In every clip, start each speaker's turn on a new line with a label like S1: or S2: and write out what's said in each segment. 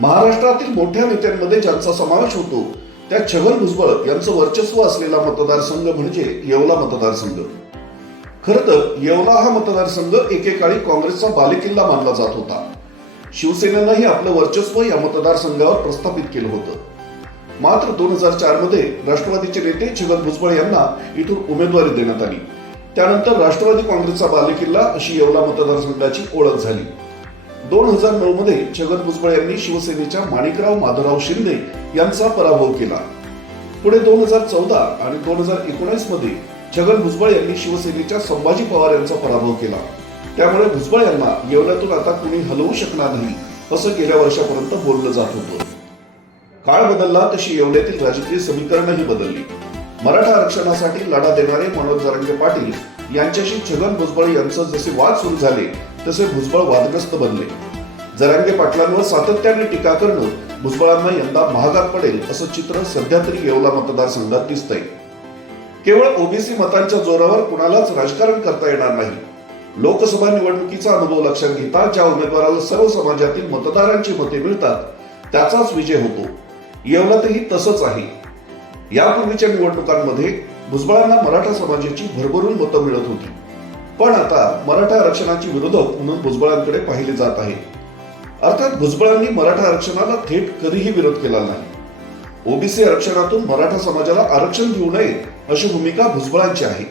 S1: महाराष्ट्रातील मोठ्या नेत्यांमध्ये ज्यांचा समावेश होतो त्या छगन भुजबळ यांचं वर्चस्व असलेला मतदारसंघ म्हणजे येवला मतदारसंघ. खर तर येवला हा मतदारसंघ एकेकाळी काँग्रेसचा बालेकिल्ला मानला जात होता. शिवसेनेनंही आपलं वर्चस्व या मतदारसंघावर प्रस्थापित केलं होतं. मात्र दोन हजार चारमध्ये राष्ट्रवादीचे नेते छगन भुजबळ यांना इथून उमेदवारी देण्यात आली. त्यानंतर राष्ट्रवादी काँग्रेसचा बालेकिल्ला अशी येवला मतदारसंघाची ओळख झाली. दोन हजार नऊ मध्ये छगन भुजबळ यांनी शिवसेनेच्या माणिकराव माधवराव शिंदे यांचा पराभव केला. पुढे दोन हजार चौदा आणि दोन हजार एकोणीसमध्ये छगन भुजबळ यांनी शिवसेनेच्या संभाजी पवार यांचा पराभव केला. त्यामुळे भुजबळ यांना येवल्यातून आता कुणी हलवू शकणार नाही असं गेल्या वर्षापर्यंत बोललं जात होतं. काळ बदलला तशी येवल्यातील राजकीय समीकरणही बदलली. मराठा आरक्षणासाठी लढा देणारे मनोज जरांगे पाटील यांच्याशी छगन भुजबळ यांचं जसे वाद सुरू झाले तसे भुजबळ वादग्रस्त बनले. जरांगे पाटलांवर सातत्याने टीका करणं भुजबळांना यंदा महागात पडेल असं चित्र सध्या तरी येवला मतदारसंघात दिसतंय. केवळ ओबीसी मतांच्या जोरावर कुणालाच राजकारण करता येणार नाही. लोकसभा निवडणुकीचा अनुभव लक्षात घेता ज्या उमेदवाराला सर्व समाजातील मतदारांची मते मिळतात त्याचाच विजय होतो. येवलातही तसंच आहे. यापूर्वीच्या निवडणुकांमध्ये भुजबळांना मराठा समाजाची भरभरून मतं मिळत होती. पण आता मराठा आरक्षणाची विरोधक म्हणून भुजबळांकडे पाहिले जात आहे अर्थात भुजबळांनी मराठा आरक्षणाला थेट कधीही विरोध केला नाही. ओबीसी आरक्षणातून मराठा समाजाला आरक्षण देऊ नये अशी भूमिका भुजबळांची आहे.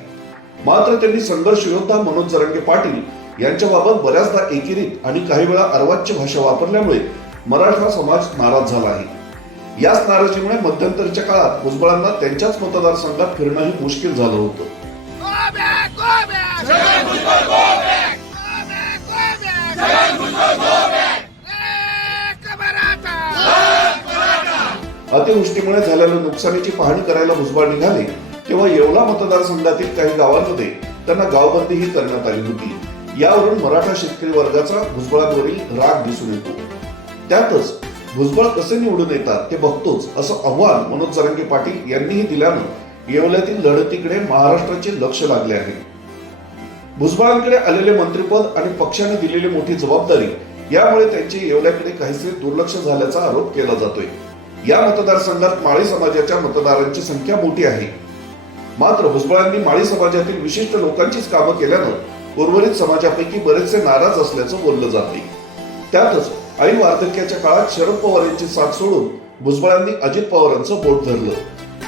S1: मात्र त्यांनी संघर्ष योद्धा मनोज जरंगे पाटील यांच्याबाबत बऱ्याचदा एकेरीत आणि काही वेळा अर्वाच्य भाषा वापरल्यामुळे मराठा समाज नाराज झाला आहे. याच नाराजीमुळे मध्यंतरीच्या काळात भुजबळांना त्यांच्याच मतदारसंघात फिरणंही मुश्किल झालं होतं. अतिवृष्टीमुळे झालेल्या नुकसानीची पाहणी करायला भुजबळ निघाले तेव्हा येवला मतदारसंघातील काही गावांमध्ये त्यांना गावबंदीही करण्यात आली होती. यावरून मराठा शेतकरी वर्गाचा भुजबळांवरील राग दिसून येतो. त्यातच भुजबळ कसे निवडून येतात ते बघतोच असं आव्हान मनोज जरांगे पाटील यांनीही दिल्यानं येवल्यातील लढतीकडे महाराष्ट्राचे लक्ष लागले आहे. भुजबळांकडे आलेले मंत्रिपद आणि पक्षाने दिलेली मोठी जबाबदारी यामुळे त्यांचे येवल्याकडे काहीसे दुर्लक्ष झाल्याचा आरोप केला जातोय. या मतदारसंघात माळी समाजाच्या मतदारांची संख्या मोठी आहे. मात्र भुजबळांनी माळी समाजातील विशिष्ट लोकांचीच कामं केल्यानं उर्वरित समाजापैकी बरेचसे नाराज असल्याचं बोललं जाते त्यातच ऐन वार्धक्याच्या काळात शरद पवार यांची साथ सोडून भुजबळांनी अजित पवारांचं बोट धरलं.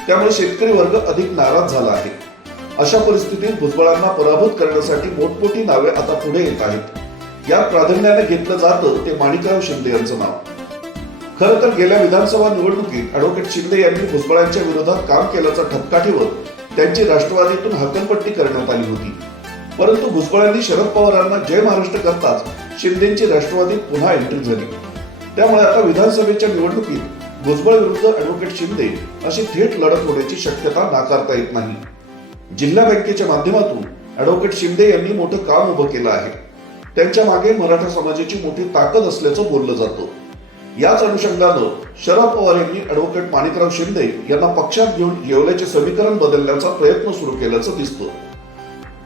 S1: त्यामुळे शेतकरी वर्ग अधिक नाराज झाला आहे. अशा परिस्थितीत भुजबळांना पराभूत करण्यासाठी मोठमोठी नावे आता पुढे येत आहेत. यात प्राधान्याने घेतलं जातं ते माणिकराव शिंदे यांचं नाव. खरं तर गेल्या विधानसभा निवडणुकीत अॅडव्होकेट शिंदे यांनी भुजबळांच्या विरोधात काम केल्याचा ठपका ठेवत त्यांची राष्ट्रवादीतून हकलपट्टी करण्यात आली होती. परंतु भुजबळांनी शरद पवारांना जय महाराष्ट्र करताच शिंदेची राष्ट्रवादीत पुन्हा एंट्री झाली. त्यामुळे आता विधानसभेच्या निवडणुकीत भुजबळ विरुद्ध अॅडव्होकेट शिंदे अशी थेट लढत होण्याची शक्यता नाकारता येत नाही. जिल्हा बँकेच्या माध्यमातून अॅडव्होकेट शिंदे यांनी मोठं काम उभं केलं आहे. त्यांच्या मागे मराठा समाजाची मोठी ताकद असल्याचं बोललं जातं. याच अनुषंगानं शरद पवार यांनी अॅडव्होकेट माणिकराव शिंदे यांना पक्षात घेऊन येवल्याचे समीकरण बदलण्याचा प्रयत्न सुरू केल्याचं दिसतं.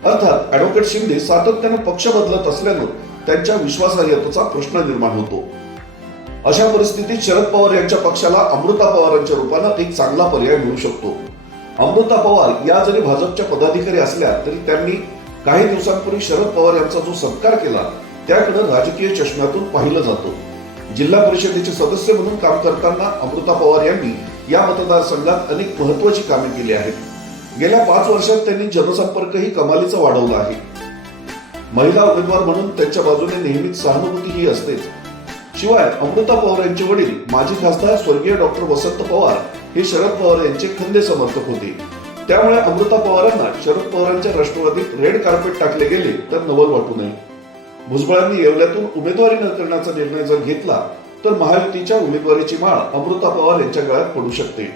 S1: अर्थात अॅडव्होकेट शिंदे सातत्यानं पक्ष बदलत असल्यानं त्यांच्या विश्वासार्हतेचा प्रश्न निर्माण होतो. अशा परिस्थितीत शरद पवार यांच्या पक्षाला अमृता पवारांच्या रूपानं एक चांगला पर्याय मिळू शकतो. अमृता पवार या जरी भाजपच्या पदाधिकारी असल्या तरी त्यांनी काही दिवसांपूर्वी शरद पवार यांचा जो सत्कार केला त्याकडे राजकीय चष्म्यातून पाहिलं जातं. जिल्हा परिषदेचे सदस्य म्हणून काम करताना अमृता पवार यांनी या मतदारसंघात अनेक महत्वाची कामे केली आहेत. गेल्या पाच वर्षात त्यांनी जनसंपर्कही कमालीचा वाढवला आहे. महिला उमेदवार म्हणून त्यांच्या बाजूने नेहमीच सहानुभूती ही असतेच. शिवाय अमृता पवार यांचे वडील माजी खासदार स्वर्गीय डॉक्टर वसंत पवार हे शरद पवार यांचे खंदे समर्थक होते. त्यामुळे अमृता पवारांना शरद पवारांच्या राष्ट्रवादीत रेड कार्पेट टाकले गेले तर नवल वाटू नये. भुजबळांनी येवल्यातून उमेदवारी न करण्याचा निर्णय जर घेतला तर महायुतीच्या उमेदवारीची माळ अमृता पवार यांच्या गळ्यात पडू शकते.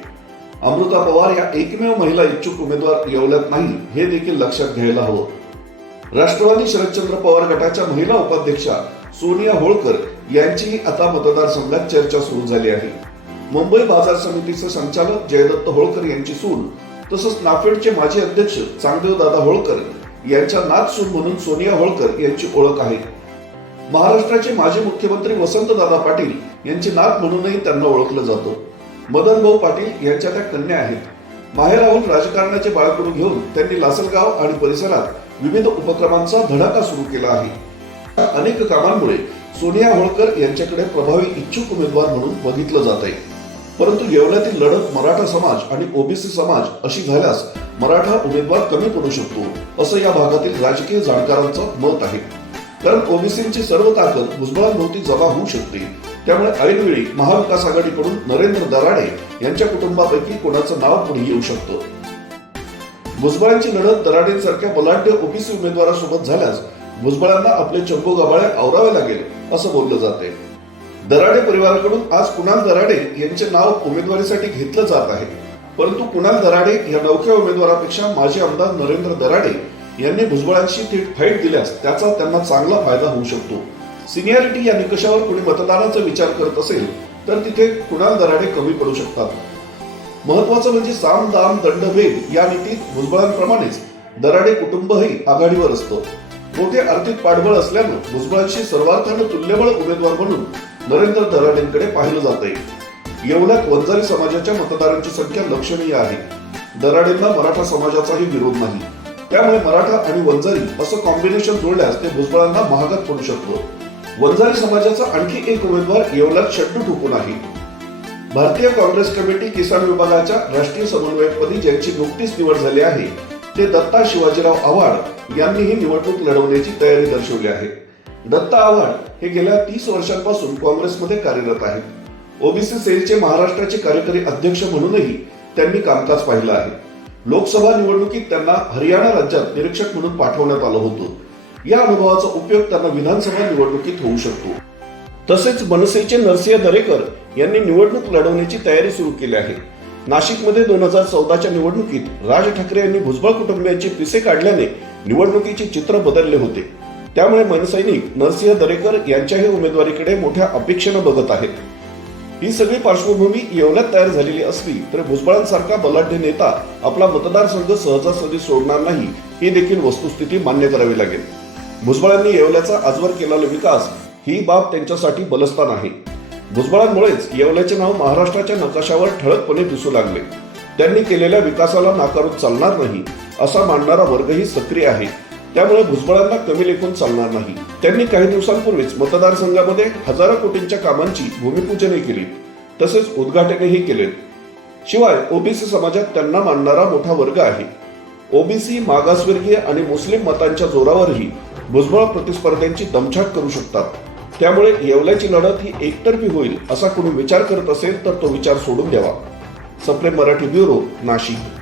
S1: अमृता पवार या एकमेव महिला इच्छुक उमेदवार येवल्यात नाही हे देखील लक्षात घ्यायला हवं. राष्ट्रवादी शरदचंद्र पवार गटाच्या महिला उपाध्यक्षा सोनिया होळकर यांचीही आता मतदारसंघात चर्चा सुरू झाली आहे. मुंबई बाजार समितीचे संचालक जयदत्त होळकर यांची सून तसंच नाफेडचे माजी अध्यक्ष चांगदेव दादा होळकर यांच्या नातसून म्हणून सोनिया होळकर यांची ओळख आहे. महाराष्ट्राचे माजी मुख्यमंत्री वसंतदादा पाटील यांची नात म्हणूनही त्यांना ओळखलं जातं. मदन भाऊ पाटील यांच्या त्या कन्या आहेत. माहेराहून राजकारणाचे बाळकडून घेऊन त्यांनी लासलगाव आणि परिसरात विविध उपक्रमांचा धडाका सुरू केला आहे. अनेक कामांमुळे सोनिया होळकर यांच्याकडे प्रभावी इच्छुक उमेदवार म्हणून बघितलं जात आहे परंतु येवल्यातील लढत मराठा समाज आणि ओबीसी समाज अशी झाल्यास मराठा उमेदवार कमी पडू शकतो असं या भागातील राजकीय जाणकारांचं मत आहे. कारण ओबीसींची सर्व ताकद भुजबळांभोवती जमा होऊ शकते. त्यामुळे ऐनवेळी महाविकास आघाडीकडून नरेंद्र दराडे यांच्या कुटुंबापैकी कोणाचं नाव पुढे येऊ शकतं? भुजबळांची लढत दराडेंसारख्या बलाढ्य ओबीसी उमेदवारासोबत झाल्यास भुजबळांना आपले चंबू गबाळे आवरावे लागेल असं बोललं जाते दराडे परिवाराकडून आज कुणाल दराडे यांचे नाव उमेदवारीसाठी घेतलं जात आहे. परंतु कुणाल दराडे या नवख्या उमेदवारापेक्षा माजी आमदार नरेंद्र दराडे यांनी भुजबळांशी थेट फाईट दिल्यास त्याचा त्यांना चांगला फायदा होऊ शकतो. सिनियरिटी या निकषावर कोणी मतदानाचा विचार करत असेल तर तिथे कुणाल दराडे कमी पडू शकतात. महत्वाचं म्हणजे साम दाम दंड भेद या नीतीत भुजबळांप्रमाणेच दराडे कुटुंबही आघाडीवर असतं. मोठे आर्थिक पाठबळ असल्यानं भुजबळांशी सर्वार्थानं तुल्यबळ उमेदवार म्हणून नरेंद्र दराडेंकडे पाहिलं जात आहे येवल्यात वंजारी समाजाच्या मतदारांची संख्या लक्षणीय आहे. दराडेंना मराठा समाजाचाही विरोध नाही. त्यामुळे मराठा आणि वंजारी असं कॉम्बिनेशन जोडल्यास ते भुजबळांना महागात पडू शकतो. वंजारी समाजाचा आणखी एक उमेदवार येवल्यात शड्डू ठोकून आहे. भारतीय काँग्रेस कमिटी किसान विभागाच्या राष्ट्रीय समन्वयकपदी ज्यांची नुकतीच निवड झाली आहे ते दत्ता शिवाजीराव आव्हाड यांनी ही निवडणूक लढवण्याची तयारी दर्शवली आहे. दत्ता आव्हाड हे गेल्या तीस वर्षांपासून काँग्रेसमध्ये कार्यरत आहेत. ओबीसी सेलचे महाराष्ट्राचे कार्यकारी अध्यक्ष म्हणूनही त्यांनी कामकाज पाहिलं आहे. लोकसभा निवडणुकीत त्यांना हरियाणा राज्यात निरीक्षक म्हणून पाठवण्यात आलं होतं. या अनुभवाचा उपयोग त्यांना विधानसभा निवडणुकीत होऊ शकतो. तसेच मनसेचे नरसिंह दरेकर यांनी निवडणूक लढवण्याची तयारी सुरू केली आहे. नाशिकमध्ये दोन हजार चौदाच्या निवडणुकीत राज ठाकरे यांनी भुजबळ कुटुंबियांचे पिसे काढल्याने निवडणुकीचे चित्र बदलले होते. त्यामुळे मनसैनिक नरसिंह दरेकर यांच्याही उमेदवारीकडे मोठ्या अपेक्षेनं बघत आहेत. ही सगळी पार्श्वभूमी येवल्यात तयार झालेली असली तरी भुजबळांसारखा बलाढ्य नेता आपला मतदारसंघ सहजासहजी सोडणार नाही ही देखील वस्तुस्थिती मान्य करावी लागेल. भुजबळांनी येवल्याचा आजवर केलेला विकास ही बाब त्यांच्यासाठी बलस्थान आहे. भुजबळांमुळेच येवल्याचे नाव महाराष्ट्राच्या नकाशावर ठळकपणे दिसू लागले. त्यांनी केलेल्या विकासाला नाकारून चालणार नाही असा मानणारा वर्गही सक्रिय आहे. त्यामुळे भुजबळांना कमी लेखून चालणार नाही. त्यांनी काही दिवसांपूर्वीच मतदारसंघामध्ये हजारो कोटींच्या कामांची भूमिपूजनही केली. तसेच उद्घाटनही केले. शिवाय ओबीसी समाजात त्यांना मानणारा मोठा वर्ग आहे. ओबीसी मागासवर्गीय आणि मुस्लिम मतांच्या जोरावरही भुजबळ प्रतिस्पर्ध्यांची दमछाक करू शकतात. त्यामुळे येवल्याची लढत ही एकतर्फी होईल असा कोणी विचार करत असेल तर तो विचार सोडून द्यावा. सप्रेम मराठी ब्युरो नाशिक.